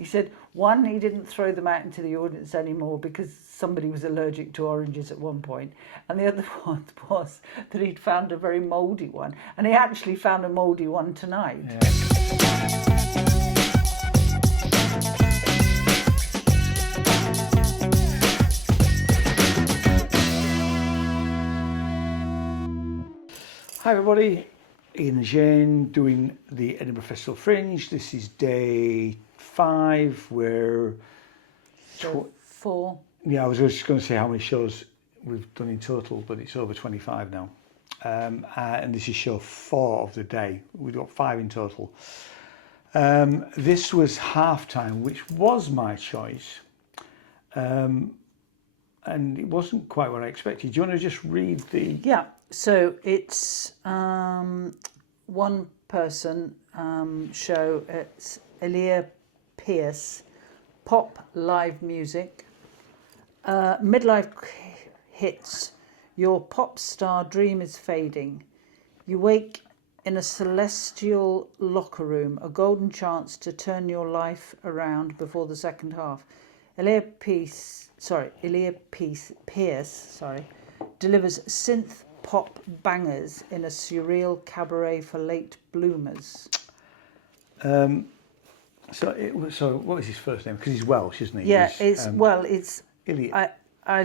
He said, one, he didn't throw them out into the audience anymore because somebody was allergic to oranges at one point. And the other one was that he'd found a very mouldy one. And he actually found a mouldy one tonight. Yeah. Hi everybody, Ian and Jane doing the Edinburgh Festival Fringe. This is day 5. We're 4. Yeah, I was just going to say how many shows we've done in total, but it's over 25 now. And this is show 4 of the day. We've got 5 in total. This was halftime, which was my choice. And it wasn't quite what I expected. Do you want to just read the... Yeah. So it's one person show. It's Eilir Pierce, pop live music. Midlife hits. Your pop star dream is fading. You wake in a celestial locker room, a golden chance to turn your life around before the second half. Eilir Pierce, delivers synth pop bangers in a surreal cabaret for late bloomers. So what is his first name? Because he's Welsh, isn't he? Yeah, it's Eilir. And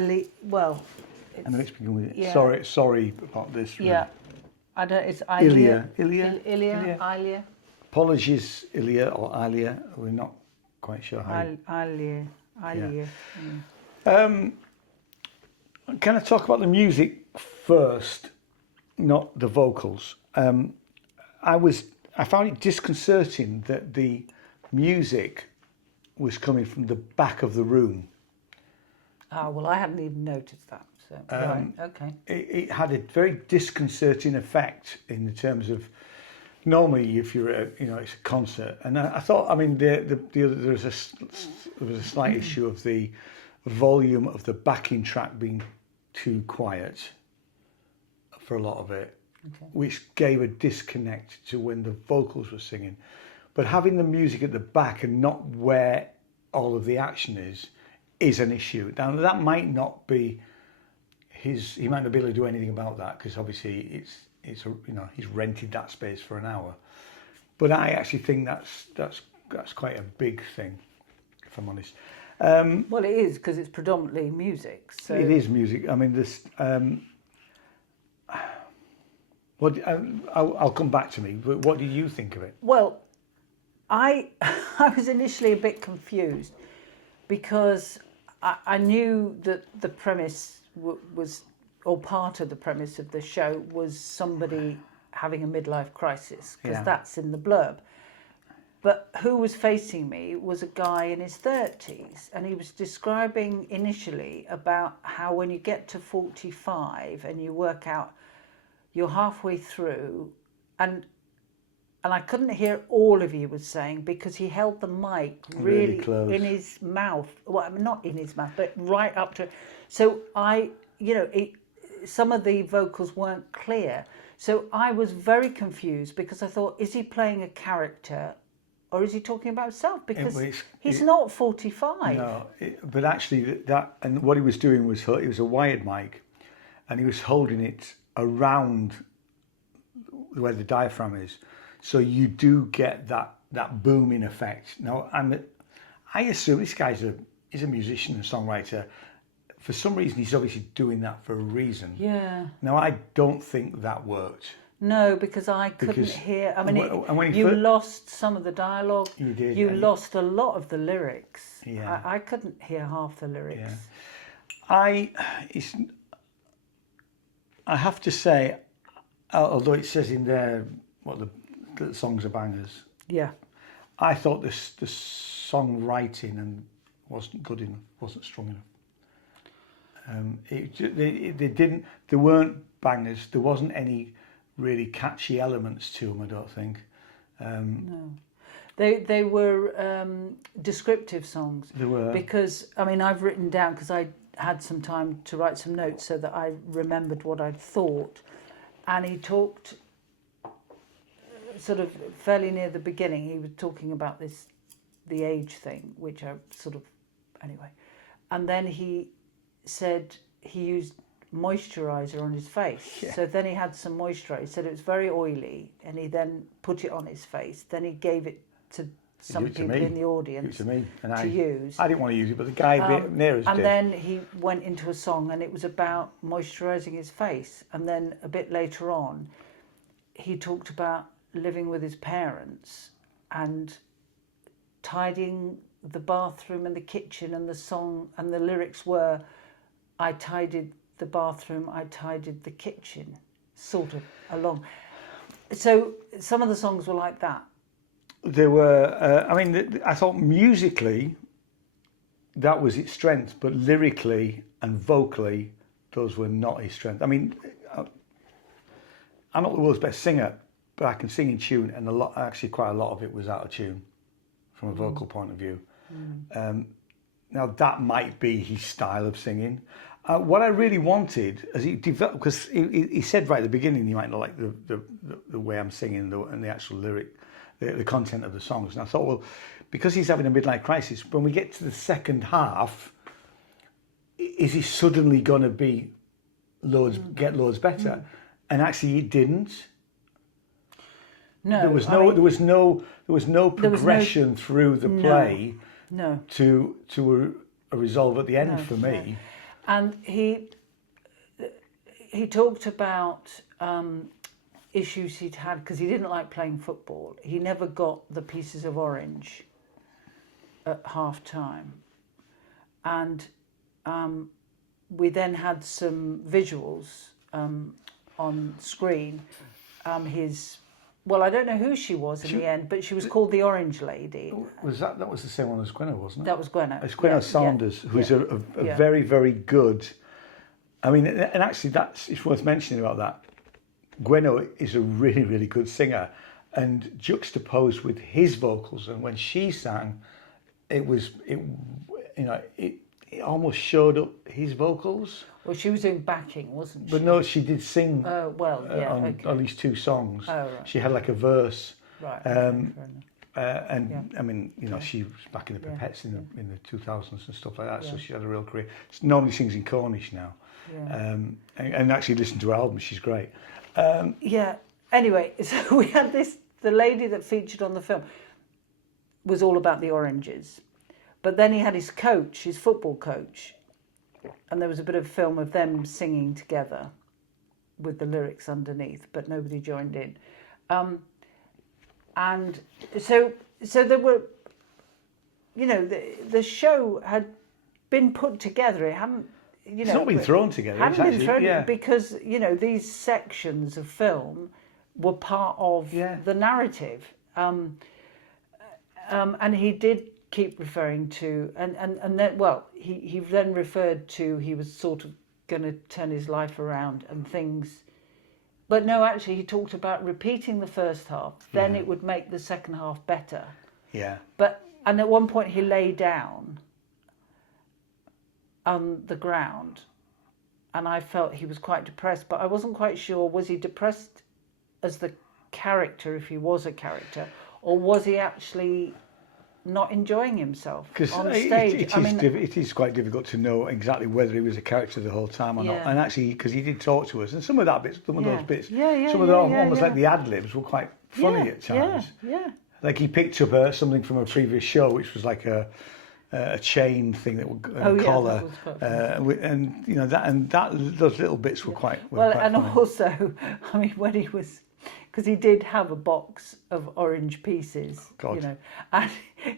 it's begin with it. Yeah. Sorry about this. Really. Yeah, I don't. It's Eilir. Eilir. Eilir. Apologies, Eilir or Eilir. We're not quite sure how. Eilir. Yeah. Can I talk about the music first, not the vocals? I found it disconcerting that the music was coming from the back of the room. Oh, well, I hadn't even noticed that. So, right, okay. It had a very disconcerting effect in the terms of, normally if you're at it's a concert, and I thought, I mean, there was a slight issue of the volume of the backing track being too quiet for a lot of it, which gave a disconnect to when the vocals were singing. But having the music at the back and not where all of the action is an issue. Now that might not be he might not be able to do anything about that, because obviously he's rented that space for an hour. But I actually think that's quite a big thing, if I'm honest. Well, it is, because it's predominantly music. So it is music. I mean, this. I'll come back to me. But what do you think of it? Well, I was initially a bit confused because I knew that the premise was, or part of the premise of the show was somebody having a midlife crisis, because that's in the blurb. But who was facing me was a guy in his 30s, and he was describing initially about how when you get to 45 and you work out you're halfway through, and I couldn't hear all of he was saying because he held the mic really close in his mouth. Well, not in his mouth, but right up to it. So some of the vocals weren't clear. So I was very confused because I thought, is he playing a character or is he talking about himself? Because he's not 45. No, but actually and what he was doing was, it was a wired mic, and he was holding it around where the diaphragm is. So you do get that booming effect. Now, I assume this guy's he's a musician and songwriter. For some reason, he's obviously doing that for a reason. Yeah. Now, I don't think that worked. No, because I couldn't hear. I mean, you lost some of the dialogue. You did. You lost a lot of the lyrics. Yeah. I couldn't hear half the lyrics. Yeah. I have to say, although it says in there what the songs are bangers. Yeah. I thought the songwriting wasn't good enough, wasn't strong enough. There weren't bangers. There wasn't any really catchy elements to them, I don't think. No. They were descriptive songs. They were. Because, I mean, I've written down, because I had some time to write some notes so that I remembered what I'd thought. And he talked sort of fairly near the beginning, he was talking about this the age thing, which I sort of, anyway. And then he said he used moisturiser on his face. Yeah. So then he had some moisturiser. He said it was very oily, and he then put it on his face. Then he gave it to some people in the audience to me, and to use. I didn't want to use it, but the guy a bit near us and did. then he went into a song, and it was about moisturising his face. And then a bit later on, he talked about living with his parents and tidying the bathroom and the kitchen, and the song and the lyrics were, I tidied the bathroom, I tidied the kitchen, sort of along. So some of the songs were like that. There were, I thought musically that was its strength, but lyrically and vocally, those were not his strength. I mean, I'm not the world's best singer, but I can sing in tune, and quite a lot of it was out of tune from a vocal point of view. Now that might be his style of singing. What I really wanted, as he developed, because he said right at the beginning, you might not like the way I'm singing and the actual lyric, the content of the songs. And I thought, well, because he's having a midlife crisis, when we get to the second half, is he suddenly going to be get loads better? And actually, he didn't. No, there was no progression through the play. No. To a resolve at the end for me. No. And he talked about issues he'd had because he didn't like playing football. He never got the pieces of orange at half time. And we then had some visuals on screen. Well, I don't know who she was in the end, but she was called the Orange Lady. That was the same one as Gwenno, wasn't it? That was Gwenno. It's Gwenno Saunders, who's a very, very good. I mean, and actually, it's worth mentioning about that. Gwenno is a really, really good singer, and juxtaposed with his vocals, and when she sang, it almost showed up his vocals. Well, she was doing backing, wasn't she? But no, she did sing on at least 2 songs. Oh, right. She had like a verse. Right. I mean, she was back in the Pipettes in the 2000s and stuff like that, so she had a real career. She normally sings in Cornish now. Yeah. And actually listen to her album, she's great. Anyway, so we had the lady that featured on the film was all about the oranges. But then he had his coach, his football coach, and there was a bit of film of them singing together with the lyrics underneath, but nobody joined in. And so there were, the show had been put together. It hadn't, it's not been thrown together. Hadn't been thrown because these sections of film were part of the narrative. And he did keep referring to, and then, he then referred to, he was sort of going to turn his life around and things. But no, actually, he talked about repeating the first half, then it would make the second half better. Yeah. And at one point he lay down on the ground, and I felt he was quite depressed, but I wasn't quite sure, was he depressed as the character, if he was a character, or was he actually not enjoying himself on stage? It is quite difficult to know exactly whether he was a character the whole time or not. And actually, because he did talk to us, and some of those bits, almost like the ad-libs were quite funny at times. Yeah. Like he picked up something from a previous show, which was like a chain thing that would collar, those little bits were quite. Also, I mean, when he was. Because he did have a box of orange pieces, and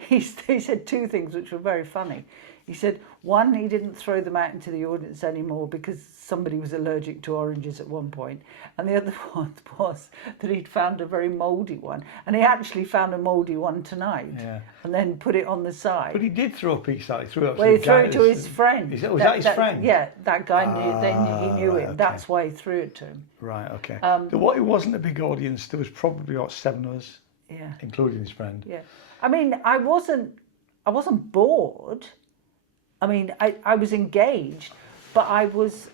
he said 2 things which were very funny. He said, one, he didn't throw them out into the audience anymore because somebody was allergic to oranges at one point, and the other one was that he'd found a very mouldy one, and he actually found a mouldy one tonight, and then put it on the side. But he did throw a piece out. He threw it to his friend. Was that his friend? Yeah, that guy knew. Then he knew him. Okay. That's why he threw it to him. Right. Okay. It wasn't a big audience. There was probably about 7 of us, including his friend. Yeah. I mean, I wasn't bored. I mean, I was engaged, but I was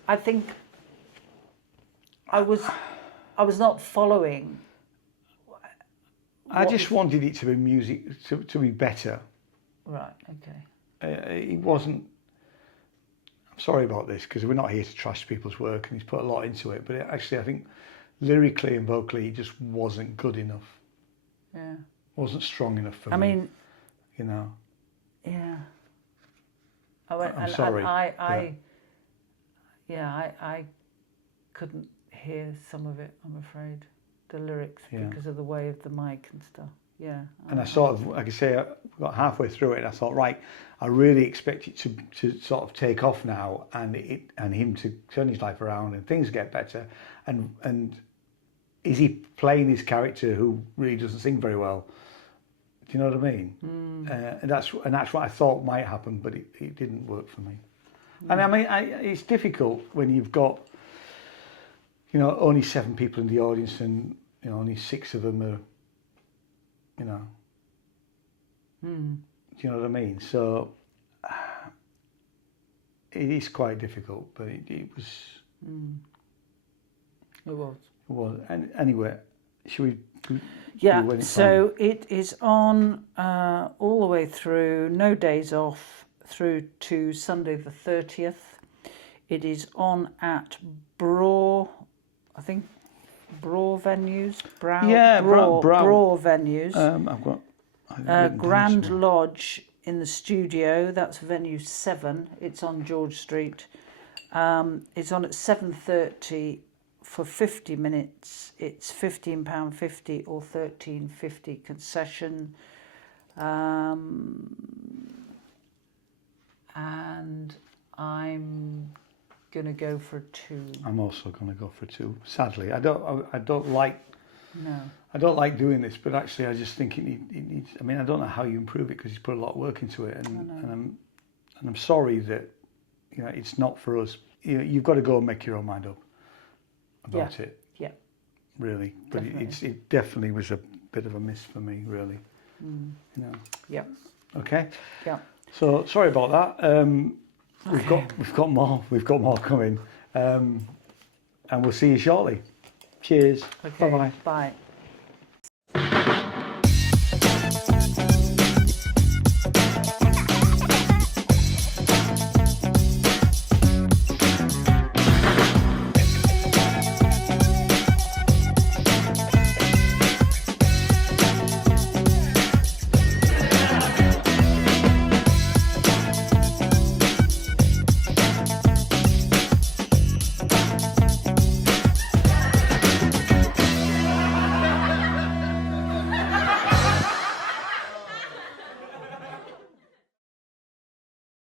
not following. I just wanted it to be music, to be better. Right. Okay. He wasn't. I'm sorry about this because we're not here to trash people's work, and he's put a lot into it. But actually, I think lyrically and vocally, he just wasn't good enough. Yeah. Wasn't strong enough for me. I mean, you know. Yeah. I'm sorry. I couldn't hear some of it, I'm afraid, the lyrics, because of the way of the mic and stuff. Yeah. And I sort of, like I say, I got halfway through it and I thought, right, I really expect it to sort of take off now and him to turn his life around and things get better. And is he playing his character who really doesn't sing very well? Do you know what I mean? And that's what I thought might happen, but it didn't work for me. And I mean, it's difficult when you've got, you know, only 7 people in the audience and, you know, only 6 of them are, you know. Do you know what I mean? So it is quite difficult, but it was. It was. It was. And anyway, should we? Yeah. So it is on all the way through, no days off, through to Sunday the 30th. It is on at Braw venues. Braw venues. I've got. Grand Lodge in the Studio. That's venue 7. It's on George Street. It's on at 7:30 for 50 minutes. It's £15.50 or £13.50 concession. And I'm gonna go for 2. I'm also gonna go for 2. Sadly, I don't like. No. I don't like doing this, but actually, I just think it needs. I mean, I don't know how you improve it because he's put a lot of work into it, and I'm sorry that, you know, it's not for us. You know, you've got to go and make your own mind up about it. Yeah. Really, but it definitely was a bit of a miss for me, really. You know. Yeah. Okay. Yeah. So sorry about that. We've got more coming, and we'll see you shortly. Cheers. Okay. Bye-bye. Bye.